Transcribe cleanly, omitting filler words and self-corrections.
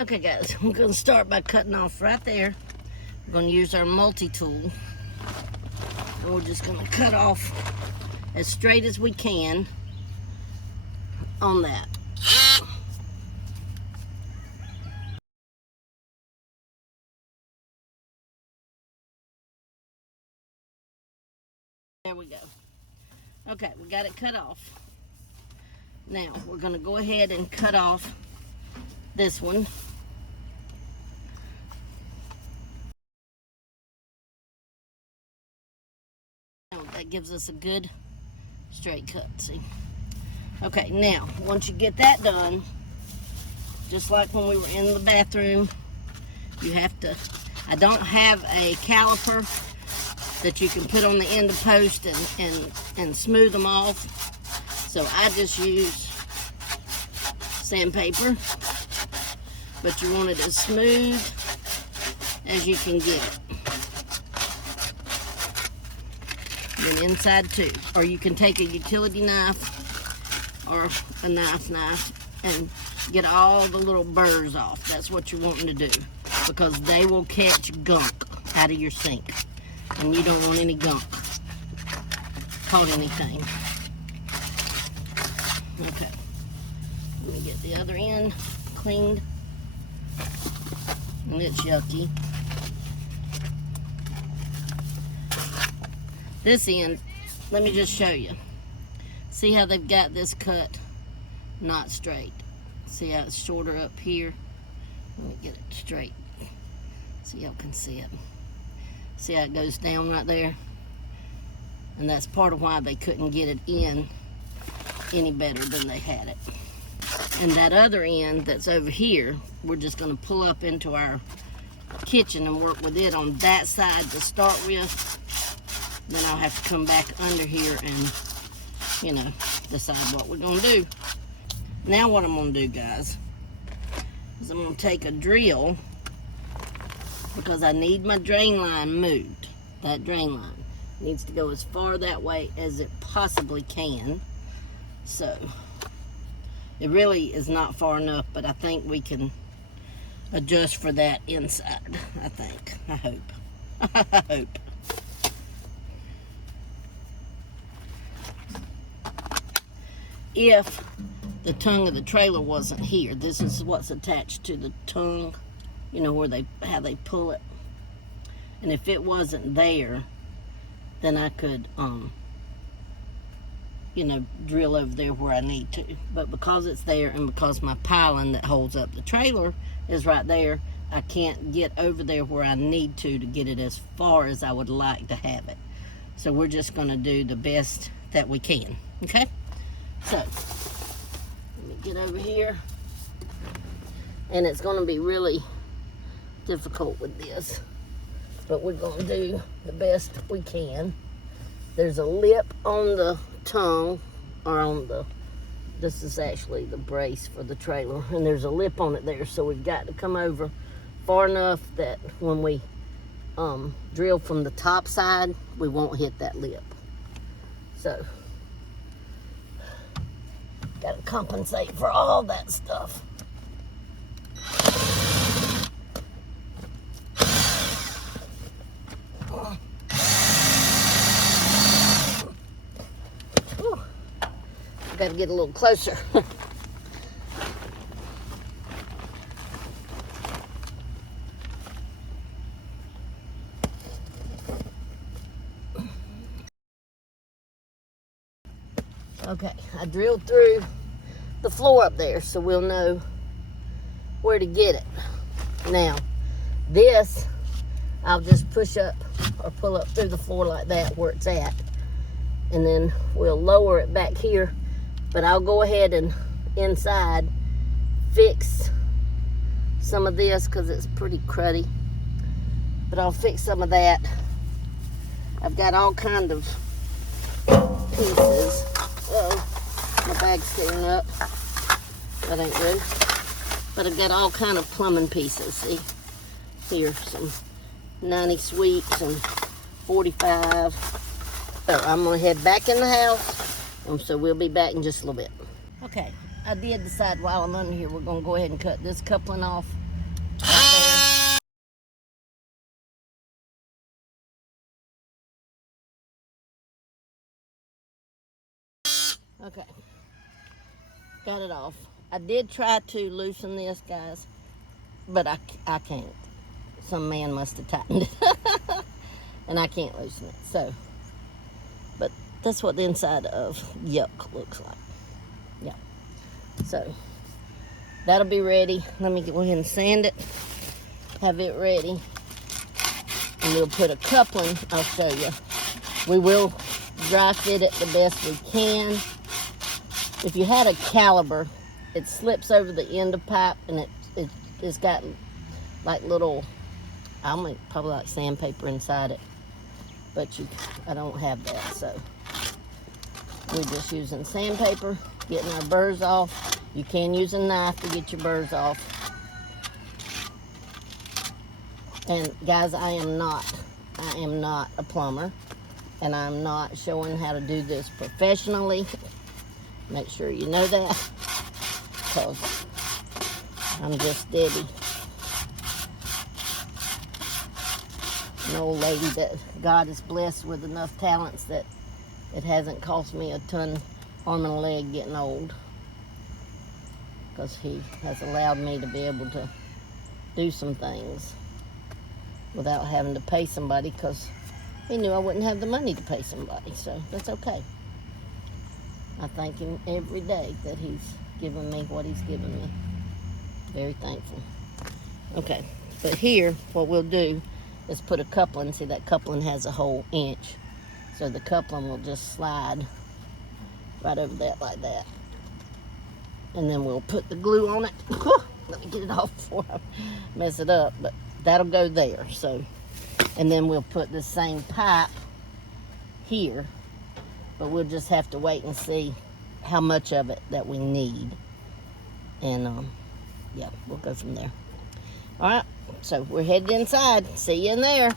Okay guys, we're going to start by cutting off right there. We're going to use our multi-tool. And we're just going to cut off as straight as we can on that. There we go. Okay, we got it cut off. Now, we're going to go ahead and cut off this one. That gives us a good straight cut, see? Okay, now, once you get that done, just like when we were in the bathroom, you have to, I don't have a caliper that you can put on the end of post and smooth them off. So I just use sandpaper, but you want it as smooth as you can get it. Then inside too. Or you can take a utility knife or a knife and get all the little burrs off. That's what you're wanting to do, because they will catch gunk out of your sink. And you don't want any gunk caught anything. Okay, let me get the other end cleaned. And it's yucky. This end, let me just show you. See how they've got this cut not straight. See how it's shorter up here? Let me get it straight. So y'all can see it. See how it goes down right there? And that's part of why they couldn't get it in any better than they had it. And that other end that's over here, we're just going to pull up into our kitchen and work with it on that side to start with. Then I'll have to come back under here and, you know, decide what we're going to do. Now what I'm going to do, guys, is I'm going to take a drill, because I need my drain line moved. That drain line needs to go as far that way as it possibly can. So, it really is not far enough, but I think we can adjust for that inside. I think. I hope. I hope. If the tongue of the trailer wasn't here, this is what's attached to the tongue. You know, where how they pull it. And if it wasn't there, then I could, you know, drill over there where I need to. But because it's there, and because my piling that holds up the trailer is right there, I can't get over there where I need to get it as far as I would like to have it. So we're just going to do the best that we can, okay? So, let me get over here. And it's going to be really difficult with this, but we're going to do the best we can. There's a lip on the tongue, or on the, this is actually the brace for the trailer, and there's a lip on it there, so we've got to come over far enough that when we drill from the top side, we won't hit that lip. So, got to compensate for all that stuff. Got to get a little closer. Okay, I drilled through the floor up there, so we'll know where to get it. Now, this, I'll just push up or pull up through the floor like that where it's at. And then we'll lower it back here. But I'll go ahead and inside fix some of this, because it's pretty cruddy. But I'll fix some of that. I've got all kind of pieces. Uh-oh, my bag's tearing up. That ain't good. But I've got all kind of plumbing pieces. See, here some 90 sweeps and 45. So I'm gonna head back in the house. So we'll be back in just a little bit. Okay, I did decide while I'm under here, we're gonna go ahead and cut this coupling off Okay, got it off. I did try to loosen this, guys, but I can't. Some man must have tightened it. And I can't loosen it. So, but that's what the inside of Yuck looks like. Yeah. So, that'll be ready. Let me go ahead and sand it. Have it ready. And we'll put a coupling. I'll show you. We will dry fit it the best we can. If you had a caliber, it slips over the end of pipe, and it's got like little, probably like sandpaper inside it. But I don't have that, so we're just using sandpaper, getting our burrs off. You can use a knife to get your burrs off. And guys, I am not a plumber, and I'm not showing how to do this professionally. Make sure you know that, because I'm just Debbie, an old lady that God has blessed with enough talents that it hasn't cost me a ton arm and a leg getting old, because He has allowed me to be able to do some things without having to pay somebody, because He knew I wouldn't have the money to pay somebody, so that's okay. I thank Him every day that He's given me what He's given me. Very thankful. Okay, but here, what we'll do is put a coupling. See, that coupling has a whole inch. So the coupling will just slide right over that like that. And then we'll put the glue on it. Let me get it off before I mess it up. But that'll go there. So, and then we'll put the same pipe here. But we'll just have to wait and see how much of it that we need. And, yeah, we'll go from there. All right, so we're headed inside. See you in there.